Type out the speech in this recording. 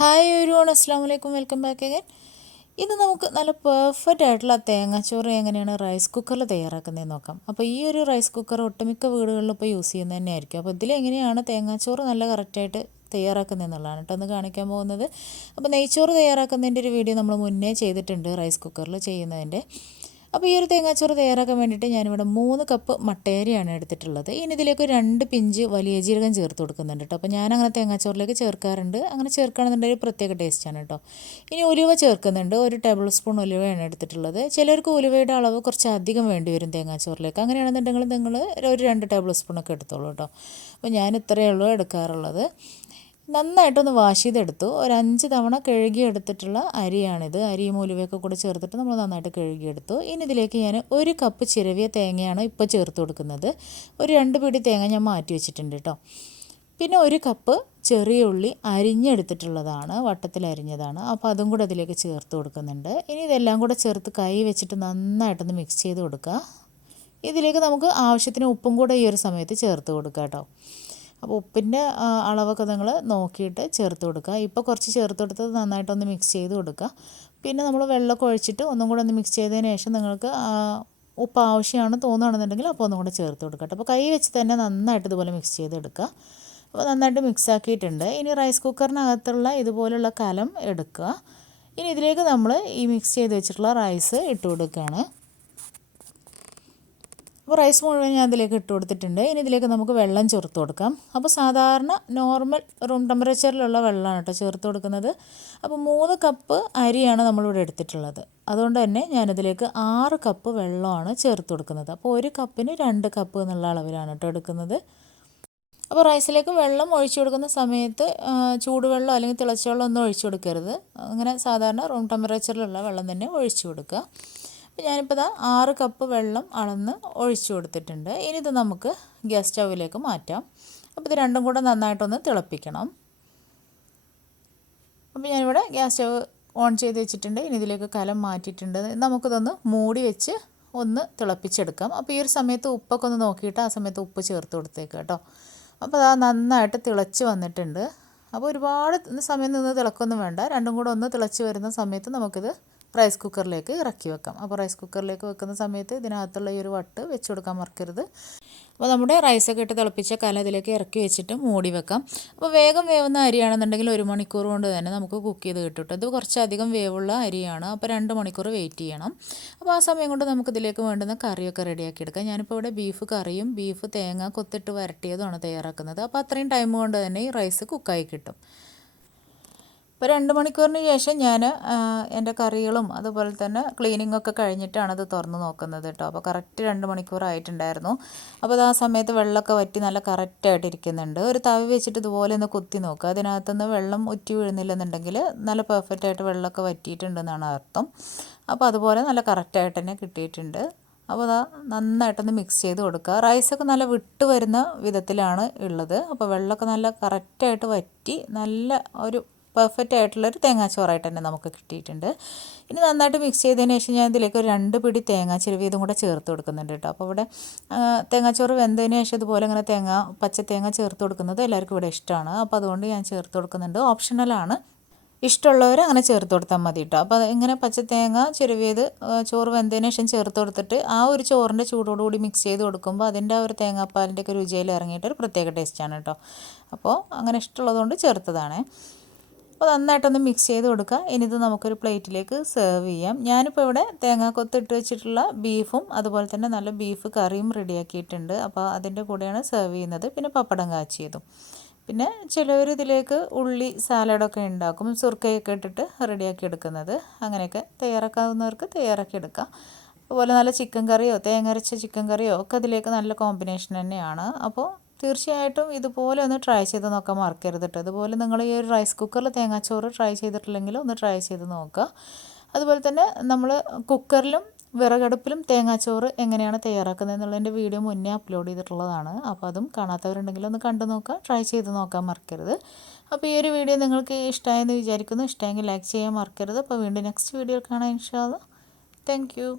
Hi everyone, അസ്സാം വലൈക്കും, welcome back again. ഇന്ന് നമുക്ക് നല്ല പെർഫെക്റ്റ് ആയിട്ടുള്ള തേങ്ങാച്ചോറ് എങ്ങനെയാണ് റൈസ് കുക്കറിൽ തയ്യാറാക്കുന്നതെന്ന് നോക്കാം. അപ്പോൾ ഈ ഒരു റൈസ് കുക്കർ ഒട്ടുമിക്ക വീടുകളിലും ഇപ്പോൾ യൂസ് ചെയ്യുന്നത് തന്നെയായിരിക്കും. അപ്പോൾ ഇതിലെങ്ങനെയാണ് തേങ്ങാച്ചോറ് നല്ല കറക്റ്റായിട്ട് തയ്യാറാക്കുന്നതെന്നുള്ളതാണ് കേട്ടോ ഒന്ന് കാണിക്കാൻ പോകുന്നത്. അപ്പോൾ നെയ്ച്ചോറ് തയ്യാറാക്കുന്നതിൻ്റെ ഒരു വീഡിയോ നമ്മൾ മുന്നേ ചെയ്തിട്ടുണ്ട് റൈസ് കുക്കറിൽ ചെയ്യുന്നതിൻ്റെ. അപ്പോൾ ഈ ഒരു തേങ്ങാച്ചോറ് തയ്യാറാക്കാൻ വേണ്ടിയിട്ട് ഞാനിവിടെ 3 കപ്പ് മട്ടയരിയാണ് എടുത്തിട്ടുള്ളത്. ഇനി ഇതിലേക്ക് 2 പിഞ്ച് വലിയ ജീരകം ചേർത്ത് കൊടുക്കുന്നുണ്ട് കേട്ടോ. അപ്പോൾ ഞാനങ്ങനെ തേങ്ങാച്ചോറിലേക്ക് ചേർക്കാറുണ്ട്. അങ്ങനെ ചേർക്കുകയാണെന്നുണ്ടെങ്കിൽ പ്രത്യേക ടേസ്റ്റാണ് കേട്ടോ. ഇനി ഉലുവ ചേർക്കുന്നുണ്ട്. 1 ടേബിൾ സ്പൂൺ ഉലുവയാണ് എടുത്തിട്ടുള്ളത്. ചിലർക്ക് ഉലുവയുടെ അളവ് കുറച്ച് അധികം വേണ്ടി വരും തേങ്ങാച്ചോറിലേക്ക്. അങ്ങനെയാണെന്നുണ്ടെങ്കിൽ നിങ്ങൾ ഒരു 2 ടേബിൾ സ്പൂണൊക്കെ എടുത്തോളൂ കേട്ടോ. അപ്പോൾ ഞാൻ ഇത്രയേ ഉള്ളൂ എടുക്കാറുള്ളത്. നന്നായിട്ടൊന്ന് വാഷ് ചെയ്തെടുത്തു. ഒരു 5 തവണ കഴുകിയെടുത്തിട്ടുള്ള അരിയാണിത്. അരിയും ഉലുവയൊക്കെ കൂടെ ചേർത്തിട്ട് നമ്മൾ നന്നായിട്ട് കഴുകിയെടുത്തു. ഇനി ഇതിലേക്ക് ഞാൻ 1 കപ്പ് ചിരവിയ തേങ്ങയാണ് ഇപ്പോൾ ചേർത്ത് കൊടുക്കുന്നത്. ഒരു 2 പിടി തേങ്ങ ഞാൻ മാറ്റി വെച്ചിട്ടുണ്ട് കേട്ടോ. പിന്നെ 1 കപ്പ് ചെറിയ ഉള്ളി അരിഞ്ഞെടുത്തിട്ടുള്ളതാണ്, വട്ടത്തിൽ അരിഞ്ഞതാണ്. അപ്പോൾ അതും കൂടെ അതിലേക്ക് ചേർത്ത് കൊടുക്കുന്നുണ്ട്. ഇനി ഇതെല്ലാം കൂടെ ചേർത്ത് കൈ വെച്ചിട്ട് നന്നായിട്ടൊന്ന് മിക്സ് ചെയ്ത് കൊടുക്കുക. ഇതിലേക്ക് നമുക്ക് ആവശ്യത്തിന് ഉപ്പും കൂടെ ഈ ഒരു സമയത്ത് ചേർത്ത് കൊടുക്കുക കേട്ടോ. അപ്പോൾ ഉപ്പിൻ്റെ അളവൊക്കെ നിങ്ങൾ നോക്കിയിട്ട് ചേർത്ത് കൊടുക്കുക. ഇപ്പോൾ കുറച്ച് ചേർത്ത് കൊടുത്തത് നന്നായിട്ടൊന്ന് മിക്സ് ചെയ്ത് കൊടുക്കുക. പിന്നെ നമ്മൾ വെള്ളമൊക്കെ ഒഴിച്ചിട്ട് ഒന്നും കൂടെ ഒന്ന് മിക്സ് ചെയ്തതിന് ശേഷം നിങ്ങൾക്ക് ഉപ്പ് ആവശ്യമാണ് തോന്നുകയാണെന്നുണ്ടെങ്കിൽ അപ്പോൾ ഒന്നും കൂടെ ചേർത്ത് കൊടുക്കുക. അപ്പോൾ കൈ വെച്ച് തന്നെ നന്നായിട്ട് ഇതുപോലെ മിക്സ് ചെയ്തെടുക്കുക. അപ്പോൾ നന്നായിട്ട് മിക്സ് ആക്കിയിട്ടുണ്ട്. ഇനി റൈസ് കുക്കറിനകത്തുള്ള ഇതുപോലുള്ള കലം എടുക്കുക. ഇനി ഇതിലേക്ക് നമ്മൾ ഈ മിക്സ് ചെയ്ത് വെച്ചിട്ടുള്ള റൈസ് ഇട്ട് കൊടുക്കുകയാണ്. അപ്പോൾ റൈസ് മുഴുവൻ ഞാൻ ഇതിലേക്ക് ഇട്ട് കൊടുത്തിട്ടുണ്ട്. ഇനി ഇതിലേക്ക് നമുക്ക് വെള്ളം ചേർത്ത് കൊടുക്കാം. അപ്പോൾ സാധാരണ നോർമൽ റൂം ടെമ്പറേച്ചറിലുള്ള വെള്ളമാണ് കേട്ടോ ചേർത്ത് കൊടുക്കുന്നത്. അപ്പോൾ 3 കപ്പ് അരിയാണ് നമ്മളിവിടെ എടുത്തിട്ടുള്ളത്. അതുകൊണ്ട് തന്നെ ഞാനിതിലേക്ക് 6 കപ്പ് വെള്ളമാണ് ചേർത്ത് കൊടുക്കുന്നത്. അപ്പോൾ 1 കപ്പിന് 2 കപ്പ് എന്നുള്ള അളവിലാണ് കേട്ടോ എടുക്കുന്നത്. അപ്പോൾ റൈസിലേക്ക് വെള്ളം ഒഴിച്ചു കൊടുക്കുന്ന സമയത്ത് ചൂടുവെള്ളം അല്ലെങ്കിൽ തിളച്ച വെള്ളം ഒന്നും ഒഴിച്ചു കൊടുക്കരുത്. അങ്ങനെ സാധാരണ റൂം ടെമ്പറേച്ചറിലുള്ള വെള്ളം തന്നെ ഒഴിച്ചു കൊടുക്കുക. അപ്പോൾ ഞാനിപ്പോൾ 6 കപ്പ് വെള്ളം അളന്ന് ഒഴിച്ചു കൊടുത്തിട്ടുണ്ട്. ഇനി ഇത് നമുക്ക് ഗ്യാസ് സ്റ്റൗവിലേക്ക് മാറ്റാം. അപ്പോൾ ഇത് രണ്ടും കൂടെ നന്നായിട്ടൊന്ന് തിളപ്പിക്കണം. അപ്പോൾ ഞാനിവിടെ ഗ്യാസ് സ്റ്റവ് ഓൺ ചെയ്ത് വെച്ചിട്ടുണ്ട്. ഇനി ഇതിലേക്ക് കലം മാറ്റിയിട്ടുണ്ട്. നമുക്കിതൊന്ന് മൂടി വെച്ച് ഒന്ന് തിളപ്പിച്ചെടുക്കാം. അപ്പോൾ ഈ ഒരു സമയത്ത് ഉപ്പൊക്കെ ഒന്ന് നോക്കിയിട്ട് ആ സമയത്ത് ഉപ്പ് ചേർത്ത് കൊടുത്തേക്ക് കേട്ടോ. അപ്പോൾ അത് നന്നായിട്ട് തിളച്ച് വന്നിട്ടുണ്ട്. അപ്പോൾ ഒരുപാട് സമയം നിന്ന് തിളക്കൊന്നും വേണ്ട. രണ്ടും കൂടെ ഒന്ന് തിളച്ച് വരുന്ന സമയത്ത് നമുക്കിത് റൈസ് കുക്കറിലേക്ക് ഇറക്കി വെക്കാം. അപ്പോൾ റൈസ് കുക്കറിലേക്ക് വെക്കുന്ന സമയത്ത് ഇതിനകത്തുള്ള ഈ ഒരു വട്ട് വെച്ച് കൊടുക്കാൻ മറക്കരുത്. അപ്പോൾ നമ്മുടെ റൈസൊക്കെ ഇട്ട് തിളപ്പിച്ച കലം ഇതിലേക്ക് ഇറക്കി വെച്ചിട്ട് മൂടി വെക്കാം. അപ്പോൾ വേഗം വേവുന്ന അരിയാണെന്നുണ്ടെങ്കിൽ 1 മണിക്കൂർ കൊണ്ട് തന്നെ നമുക്ക് കുക്ക് ചെയ്ത് കിട്ടും. ഇത് കുറച്ചധികം വേവുള്ള അരിയാണ്. അപ്പോൾ 2 മണിക്കൂർ വെയിറ്റ് ചെയ്യണം. അപ്പോൾ ആ സമയം കൊണ്ട് നമുക്കിതിലേക്ക് വേണ്ടുന്ന കറിയൊക്കെ റെഡിയാക്കി എടുക്കാം. ഞാനിപ്പോൾ ഇവിടെ ബീഫ് കറിയും ബീഫ് തേങ്ങ കൊത്തിട്ട് വരട്ടിയതുമാണ് തയ്യാറാക്കുന്നത്. അപ്പോൾ അത്രയും ടൈം കൊണ്ട് തന്നെ ഈ റൈസ് കുക്കായി കിട്ടും. ഇപ്പോൾ 2 മണിക്കൂറിന് ശേഷം ഞാൻ എൻ്റെ കറികളും അതുപോലെ തന്നെ ക്ലീനിങ്ങൊക്കെ കഴിഞ്ഞിട്ടാണ് അത് തുറന്ന് നോക്കുന്നത് കേട്ടോ. അപ്പോൾ കറക്റ്റ് 2 മണിക്കൂറായിട്ടുണ്ടായിരുന്നു. അപ്പോൾ ആ സമയത്ത് വെള്ളമൊക്കെ വറ്റി നല്ല കറക്റ്റായിട്ടിരിക്കുന്നുണ്ട്. ഒരു തവി വെച്ചിട്ട് ഇതുപോലെ ഒന്ന് കുത്തി നോക്കുക. അതിനകത്തുനിന്ന് വെള്ളം ഉറ്റി വീഴുന്നില്ലെന്നുണ്ടെങ്കിൽ നല്ല പെർഫെക്റ്റായിട്ട് വെള്ളമൊക്കെ വറ്റിയിട്ടുണ്ടെന്നാണ് അർത്ഥം. അപ്പോൾ അതുപോലെ നല്ല കറക്റ്റായിട്ട് തന്നെ കിട്ടിയിട്ടുണ്ട്. അപ്പോൾ അതാ നന്നായിട്ടൊന്ന് മിക്സ് ചെയ്ത് കൊടുക്കുക. റൈസൊക്കെ നല്ല വിട്ട് വരുന്ന വിധത്തിലാണ് ഉള്ളത്. അപ്പോൾ വെള്ളമൊക്കെ നല്ല കറക്റ്റായിട്ട് വറ്റി നല്ല ഒരു പെർഫെക്റ്റ് ആയിട്ടുള്ളൊരു തേങ്ങാച്ചോറായിട്ട് തന്നെ നമുക്ക് കിട്ടിയിട്ടുണ്ട്. ഇനി നന്നായിട്ട് മിക്സ് ചെയ്തതിന് ശേഷം ഞാൻ ഇതിലേക്ക് ഒരു 2 പിടി തേങ്ങ ചിരവിയതും കൂടെ ചേർത്ത് കൊടുക്കുന്നുണ്ട് കേട്ടോ. അപ്പോൾ ഇവിടെ തേങ്ങാച്ചോറ് വെന്തതിന് ശേഷം ഇതുപോലെ ഇങ്ങനെ പച്ച തേങ്ങ ചേർത്ത് കൊടുക്കുന്നത് എല്ലാവർക്കും ഇവിടെ ഇഷ്ടമാണ്. അപ്പോൾ അതുകൊണ്ട് ഞാൻ ചേർത്ത് കൊടുക്കുന്നുണ്ട്. ഓപ്ഷണലാണ്, ഇഷ്ടമുള്ളവർ അങ്ങനെ ചേർത്ത് കൊടുത്താൽ മതി കേട്ടോ. അപ്പോൾ ഇങ്ങനെ പച്ച തേങ്ങ ചിരവിയത് ചോറ് വെന്തതിന് ശേഷം ചേർത്ത് കൊടുത്തിട്ട് ആ ഒരു ചോറിൻ്റെ ചൂടോടുകൂടി മിക്സ് ചെയ്ത് കൊടുക്കുമ്പോൾ അതിൻ്റെ ആ ഒരു തേങ്ങാപ്പാലിൻ്റെ ഒക്കെ രുചിയിൽ ഇറങ്ങിയിട്ട് ഒരു പ്രത്യേക ടേസ്റ്റാണ് കേട്ടോ. അപ്പോൾ അങ്ങനെ ഇഷ്ടമുള്ളതുകൊണ്ട് ചേർത്തതാണ്. അപ്പോൾ നന്നായിട്ടൊന്ന് മിക്സ് ചെയ്ത് കൊടുക്കുക. ഇനി ഇത് നമുക്കൊരു പ്ലേറ്റിലേക്ക് സെർവ് ചെയ്യാം. ഞാനിപ്പോൾ ഇവിടെ തേങ്ങാക്കൊത്ത് ഇട്ട് വെച്ചിട്ടുള്ള ബീഫും അതുപോലെ തന്നെ നല്ല ബീഫ് കറിയും റെഡിയാക്കിയിട്ടുണ്ട്. അപ്പോൾ അതിൻ്റെ കൂടെയാണ് സെർവ് ചെയ്യുന്നത്. പിന്നെ പപ്പടം കാച്ചിയതും. പിന്നെ ചിലവർ ഇതിലേക്ക് ഉള്ളി സാലഡൊക്കെ ഉണ്ടാക്കും, സുർക്കയൊക്കെ ഇട്ടിട്ട് റെഡിയാക്കി എടുക്കുന്നത്. അങ്ങനെയൊക്കെ തയ്യാറാക്കാവുന്നവർക്ക് തയ്യാറാക്കി എടുക്കാം. അതുപോലെ നല്ല ചിക്കൻ കറിയോ തേങ്ങ അരച്ച ചിക്കൻ കറിയോ ഒക്കെ അതിലേക്ക് നല്ല കോമ്പിനേഷൻ തന്നെയാണ്. അപ്പോൾ തീർച്ചയായിട്ടും ഇതുപോലെ ഒന്ന് ട്രൈ ചെയ്ത് നോക്കാൻ മറക്കരുത് കേട്ടോ. ഇതുപോലെ നിങ്ങൾ ഈ ഒരു റൈസ് കുക്കറിൽ തേങ്ങാച്ചോറ് ട്രൈ ചെയ്തിട്ടില്ലെങ്കിൽ ഒന്ന് ട്രൈ ചെയ്ത് നോക്കുക. അതുപോലെ തന്നെ നമ്മൾ കുക്കറിലും വിറകടുപ്പിലും തേങ്ങാച്ചോറ് എങ്ങനെയാണ് തയ്യാറാക്കുന്നത് എന്നുള്ളതിൻ്റെ വീഡിയോ മുന്നേ അപ്ലോഡ് ചെയ്തിട്ടുള്ളതാണ്. അപ്പോൾ അതും കാണാത്തവരുണ്ടെങ്കിൽ ഒന്ന് കണ്ടു നോക്കുക, ട്രൈ ചെയ്ത് നോക്കാൻ മറക്കരുത്. അപ്പോൾ ഈ ഒരു വീഡിയോ നിങ്ങൾക്ക് ഇഷ്ടമായെന്ന് വിചാരിക്കുന്നു. ഇഷ്ടമെങ്കിൽ ലൈക്ക് ചെയ്യാൻ മറക്കരുത്. അപ്പോൾ വീണ്ടും നെക്സ്റ്റ് വീഡിയോ കാണാം ഇൻഷാ അല്ലാഹ്. Thank you.